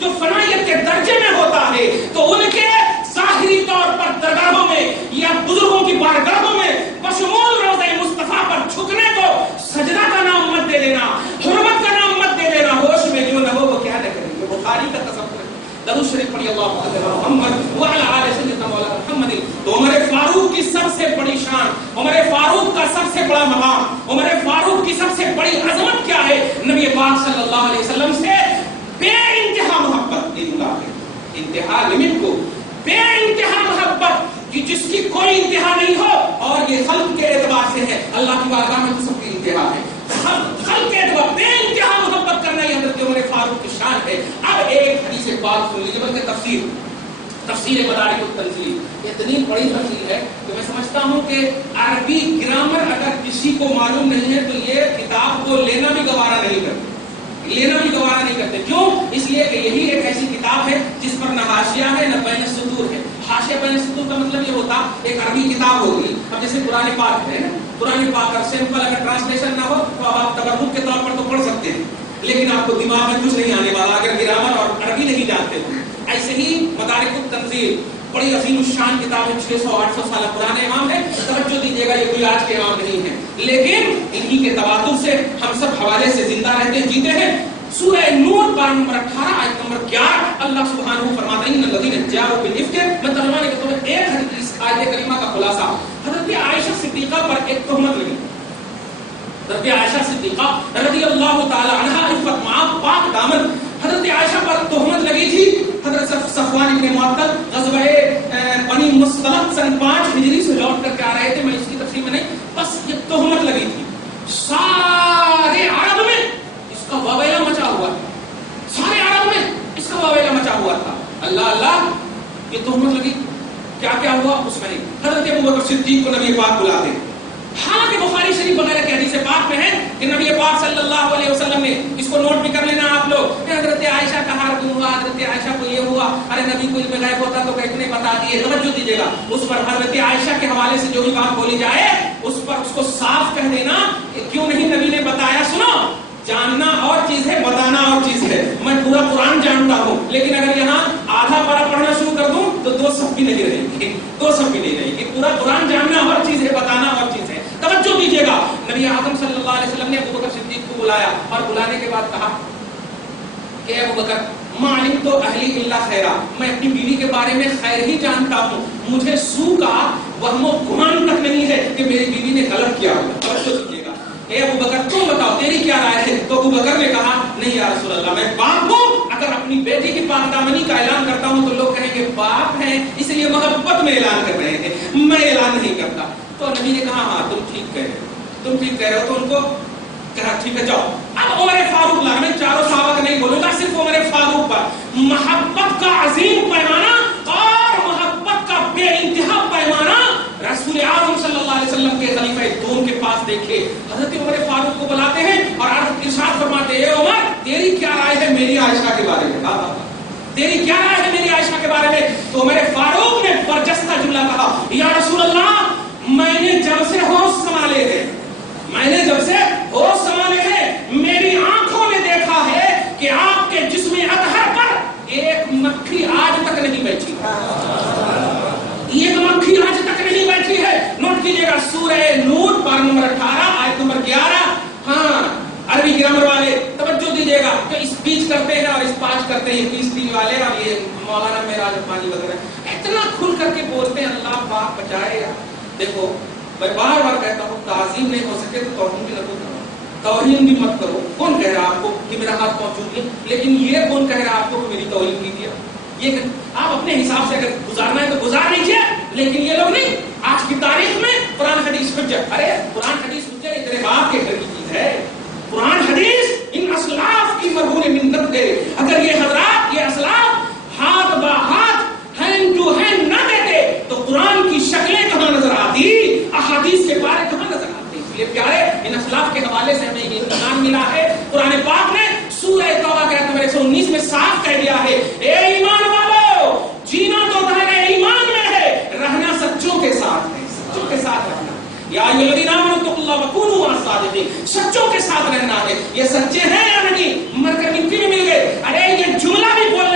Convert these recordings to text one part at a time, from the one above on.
جو فنائیت کے درجے میں ہوتا ہے تو ان کے ظاہری طور پر درگاہوں میں یا بزرگوں کی بارگاہوں میں بشمول روضہ مصطفیٰ پر جھکنے کو سجدہ کا نام مت دے دینا، حرمت کا نام مت دے دینا، ہوش میں جو نہ ہو وہ کیا نہ کریں گے۔ بخاری کا تصور ہے، درود شریف پڑھی اللہم صلی علی محمد وعلی آل سیدنا مولانا محمد۔ تو عمر فاروق کی سب سے بڑی شان، عمر فاروق کا سب سے بڑا مقام، عمر فاروق کی سب سے بڑی عظمت کیا ہے؟ نبی پاک صلی اللہ علیہ وسلم سے بے انتہا محبت، انتہا لمٹ کو بے انتہا محبت کہ جس کی کوئی انتہا نہیں ہو، اور یہ خلق کے اعتبار سے ہے، اللہ کی بارگاہ میں تو سب کی انتہا ہے، خلق کے اعتبار بے انتہا محبت کرنا یہ حضرت عمر فاروق کی شان ہے۔ اب ایک حدیث پاک سن لیجیے، بلکہ تفسیر مدارک التنزیل اتنی بڑی تفسیر ہے کہ میں سمجھتا ہوں کہ عربی گرامر اگر کسی کو معلوم نہیں ہے تو یہ کتاب کو لینا بھی گوارا نہیں کرتے۔ کیوں؟ اس لیے کہ یہی ایک ایسی کتاب ہے جس پر نہ حاشیہ ہے نہ بین السطور ہے۔ حاشیہ بین السطور کا مطلب یہ ہوتا ایک عربی کتاب ہوگی، اب جیسے قرآن پاک ہے، قرآن پاک کا سمپل اگر ٹرانسلیشن نہ ہو تو اب آپ تبرک کے طور پر تو پڑھ سکتے ہیں، لیکن آپ کو دماغ میں کچھ نہیں آنے والا اگر گرامر اور عربی نہیں جانتے تو۔ ایسے ہی مدارک التنزیل بڑی عظیم الشان کتاب ہے، 600-800 سال پرانے امام ہے، توجہ دیجیے گا یہ کوئی آج کے امام نہیں ہے، لیکن انہی کے تواتر سے ہم سب حوالے سے زندہ رہتے جیتے ہیں۔ سورہ نور پارہ نمبر 18 آیت نمبر 11 اللہ سبحانہ فرماتا ہے ان الذین جاءوا بالافک، میں ترجمہ کے طور پر ایک حدیث آیت کریمہ کا خلاصہ، حضرت عائشہ صدیقہ پر ایک تہمت لگی، حضرت عائشہ صدیقہ رضی اللہ تعالی عنہا عفت معاف پاک دامن، حضرت عائشہ پر تہمت لگی تھی۔ حضرت صفوان ابن معطل غزوہ بنی مصطلق سن 5 ہجری سے لوٹ کر کے آ رہے تھے، میں اس کی تفصیل میں نہیں، بس یہ تہمت لگی تھی، سارے عرب میں اس کا وبیلہ مچا ہوا تھا، سارے عرب میں اس کا وبیلہ مچا ہوا تھا۔ اللہ یہ تہمت لگی، کیا کیا ہوا اس میں نہیں۔ حضرت ابوبکر صدیق کو نبی پاک بلاتے ہیں، حالانکہ بخاری شریف وغیرہ کے حدیث پاک میں ہے کہ نبی پاک صلی اللہ علیہ وسلم نے، اس کو نوٹ بھی کر لینا آپ لوگ، حضرت عائشہ کا ہار ہوا، حضرت عائشہ کو یہ ہوا، ارے نبی کو علم غیب ہوتا تو کتنے بتا دیے، توجہ دیجیے گا اس پر، حضرت عائشہ کے حوالے سے جو بھی بات بولی جائے اس پر اس کو صاف کہہ دینا، کیوں نہیں نبی نے بتایا۔ سنو، جاننا اور چیز ہے، بتانا اور چیز ہے۔ میں پورا قرآن جانتا ہوں، لیکن اگر یہاں آدھا پارہ پڑھنا شروع کر دوں تو 2 صفحے نہیں رہیں گے، 2 صفحے نہیں رہیں گے۔ پورا قرآن جاننا اور چیز ہے، بتانا اور چیز ہے۔ توجہ دیجیے گا، نبی اعظم صلی اللہ علیہ وسلم نے ابوبکر صدیق کو بلایا اور بلانے کے بعد کہا کہ ابوبکر ما علمت اہلی الا خیرا، میں اپنی بیوی کے بارے میں خیر ہی جانتا ہوں، مجھے سو کا وہم و گمان تک نہیں ہے کہ میری بیوی نے غلط کیا ہوگا۔ توجہ دیجیے گا، اے ابوبکر تم بتاؤ تیری کیا رائے ہے؟ تو ابوبکر نے کہا نہیں یا رسول اللہ، میں باپ ہوں، اگر اپنی بیٹی کی پاک دامنی کا اعلان کرتا ہوں تو لوگ کہیں گے باپ ہیں اس لیے محبت میں اعلان کر رہے ہیں، میں اعلان نہیں کرتا۔ تو نبی نے کہا ہاں تم ٹھیک کہہ رہے ہو، تو ان کو کہا ٹھیک ہے جاؤ۔ اب عمر فاروق لا، میں چاروں صحابہ کا نہیں بولوں گا، صرف عمر فاروق پر محبت کا عظیم پیمانہ اور محبت کا بے انتہا پیمانہ رسول اعظم صلی اللہ علیہ وسلم کے خلیفہ دوم کے پاس دیکھے۔ حضرت عمر فاروق کو بلاتے ہیں اور ارشاد فرماتے ہیں اے عمر تیری کیا رائے ہے میری عائشہ کے بارے میں؟ تیری کیا رائے ہے میری عائشہ کے بارے میں؟ تو عمر فاروق نے برجستہ جملہ کہا یا رسول اللہ، میں نے جب سے ہوش سنبھالے ہیں، میری آنکھوں نے دیکھا ہے کہ آپ کے جسم اطہر پر ایک مکھی آج تک نہیں بیٹھی، ایک مکھی آج تک نہیں بیٹھی ہے۔ نوٹ کیجیے گا، سورہ نور پارہ نمبر 18 آیت نمبر 11۔ ہاں عربی گرامر والے توجہ دیجیے گا، جو اسپیچ کرتے ہیں اور اسپاچ کرتے ہیں، پیس ٹی وی والے اور یہ مولانا معراج رحمانی وغیرہ اتنا کھل کر کے بولتے ہیں، اللہ پاک بچائے۔ دیکھو میں بار بار کہتا ہوں، تعظیم نہیں ہو سکے تو توہین بھی نہ کرو، توہین بھی مت کرو۔ کون کہہ رہا ہے آپ کو کہ میرا ہاتھ پہنچوں گی؟ لیکن یہ کون کہہ رہا ہے آپ کو کہ میری توہین کیجیے؟ یہ آپ اپنے حساب سے اگر گزارنا ہے تو گزار لیجیے، لیکن یہ لوگ نہیں۔ آج کی تاریخ میں قرآن حدیث حجت، ارے قرآن حدیث حجت تیرے باپ کے گھر کی چیز ہے، قرآن حدیث ان اسلاف کی مرہون منت ہے۔ اگر یہ حضرات، یہ اسلاف ہاتھ با ہاتھ ہینڈ ٹو ہینڈ نہ دیتے تو قرآن کی شکلیں کہاں نظر آتی، احادیث کے بارے کہاں نظر آتے؟ اس لیے پیارے ان اسلاف کے حوالے سے ہمیں یہ اطمینان ملا ہے۔ قرآن پاک نے سورہ توبہ کے آیت نمبر 119 میں صاف کہہ دیا ہے، اے ایمان والو، جینا تو تمہارے ایمان میں ہے، رہنا سچوں کے ساتھ ہے، سچوں کے ساتھ رہنا۔ یا ایھا الذین آمنوا اتقوا اللہ وکونوا مع الصادقین، سچوں کے ساتھ رہنا ہے۔ یہ سچے ہیں یا نہیں؟ مر کر مٹی میں مل گئے، ارے یہ جملہ بھی بولنے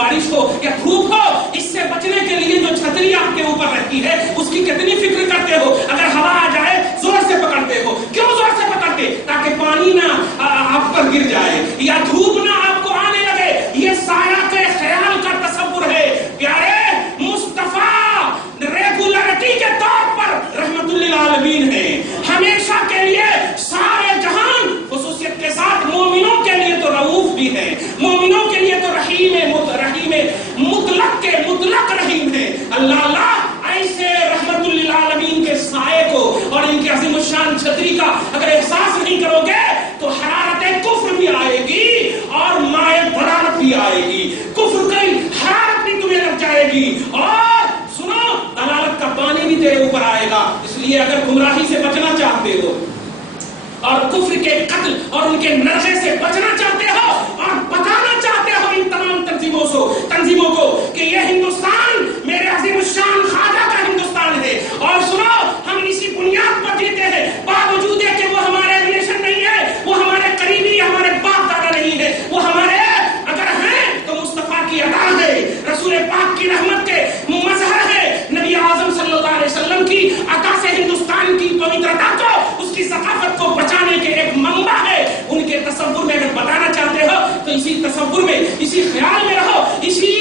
بارش ہو یا دھوپ ہو، اس سے بچنے کے لیے جو چھتری آپ کے اوپر رہتی ہے اس کی کتنی فکر کرتے ہو؟ اگر ہوا آ جائے زور سے پکڑتے ہو، کیوں زور سے پکڑتے؟ تاکہ پانی نہ آپ پر گر جائے یا دھوپ نہ آپ کو آنے لگے۔ یہ سایہ کے خیال کا تصور ہے۔ پیارے مصطفیٰ ریگولرٹی کے طور پر رحمت للعالمین ہے، ہمیشہ کے لیے سارے جہان، خصوصیت کے ساتھ مومنوں کے لیے تو رؤوف بھی ہے، مومنوں کے لیے تو رحیم مطلق کے مطلق رحیم ہے۔ اللہ ایسے رحمت للعالمین کے سائے کو اور ان کی عظیم الشان چھتری کا اگر احساس نہیں کرو گے تو حرارت کفر بھی آئے گی اور مائع ضلالت بھی آئے گی، کفر کی حرارت بھی تمہیں لگ جائے گی اور سنو ضلالت کا پانی بھی تیرے اوپر آئے گا۔ اس لیے اگر گمراہی سے بچنا چاہتے ہو اور کفر کے قتل اور ان کے نرغے سے بچنا چاہتے ہو اور بتانا چاہتے ہو ان تمام تنظیموں کو کہ یہ ہندوستان میرے عظیم الشان خواجہ کا ہندوستان ہے، اور سنو ہم اسی بنیاد پر جیتے ہیں، باوجود ہے کہ وہ ہمارے ریلیشن نہیں ہے، وہ ہمارے قریبی ہمارے باپ دادا نہیں ہے، وہ ہمارے اگر ہیں تو مصطفیٰ کی عطا ہے، رسول پاک کی رحمت کے مظہر ہے، نبی اعظم صلی اللہ علیہ وسلم کی عطا سے ہندوستان کی پوترتا کو، اس کی ثقافت کو بچانے کے ایک منبع ہے۔ ان کے تصور میں اگر بتانا چاہتے ہو تو اسی تصور میں، اسی خیال میں رہو، اسی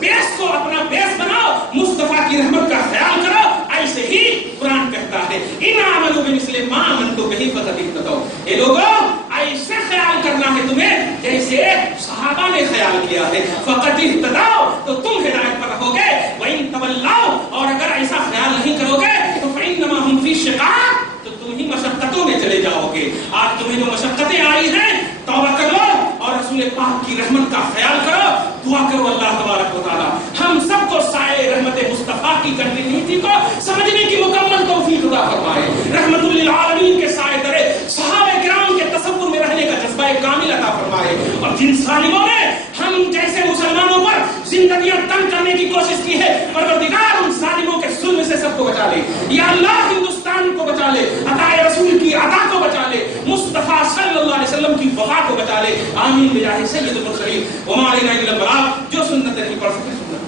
بیس کو اپنا بیس بناؤ، مصطفیٰ کی رحمت کا خیال کرو۔ ایسے ہی قرآن کہتا ہے ان آمنوا بمثل ما آمنتم بہ فقد اہتدوا۔ اے لوگوں ایسے خیال کرنا ہے تمہیں جیسے صحابہ نے خیال کیا ہے، فقد اہتدوا، تو تم ہدایت پر رہو گے۔ وَإِن تَوَلَّوْا، اور اگر ایسا خیال نہیں کرو گے تو فَإِنَّمَا هُمْ فِي شِقَاقٍ، تو تم ہی مشقتوں میں چلے جاؤ گے۔ آج تمہیں جو مشقتیں آئی ہیں توبہ کرو اور رسول پاک کی رحمت کا خیال کرو، دعا کرو اللہ تبارک و تعالی ہم سب کو سائے رحمت مصطفیٰ کی کنٹینیوٹی کو سمجھنے کی مکمل توفیق عطا فرمائے، رحمت للعالمین کے سائے تلے صحابہ کرام کے تصور میں رہنے کا جذبہ کامل عطا فرمائے، اور جن ظالموں نے ہم جیسے مسلمانوں پر زندگیاں تنگ کرنے کی کوشش کی ہے، پروردگار ان ظالموں کے ظلم سے سب کو بچا لے، یا اللہ ہندوستان کو بچا لے، عطائے رسول کی عطا کو بچا لے، مصطفیٰ صلی اللہ علیہ وسلم کی وفا کو بچا لے، آمین بجاہ سید المرسلین وما علینا الا البلاغ۔ جو سنت نہیں پڑھ سکتے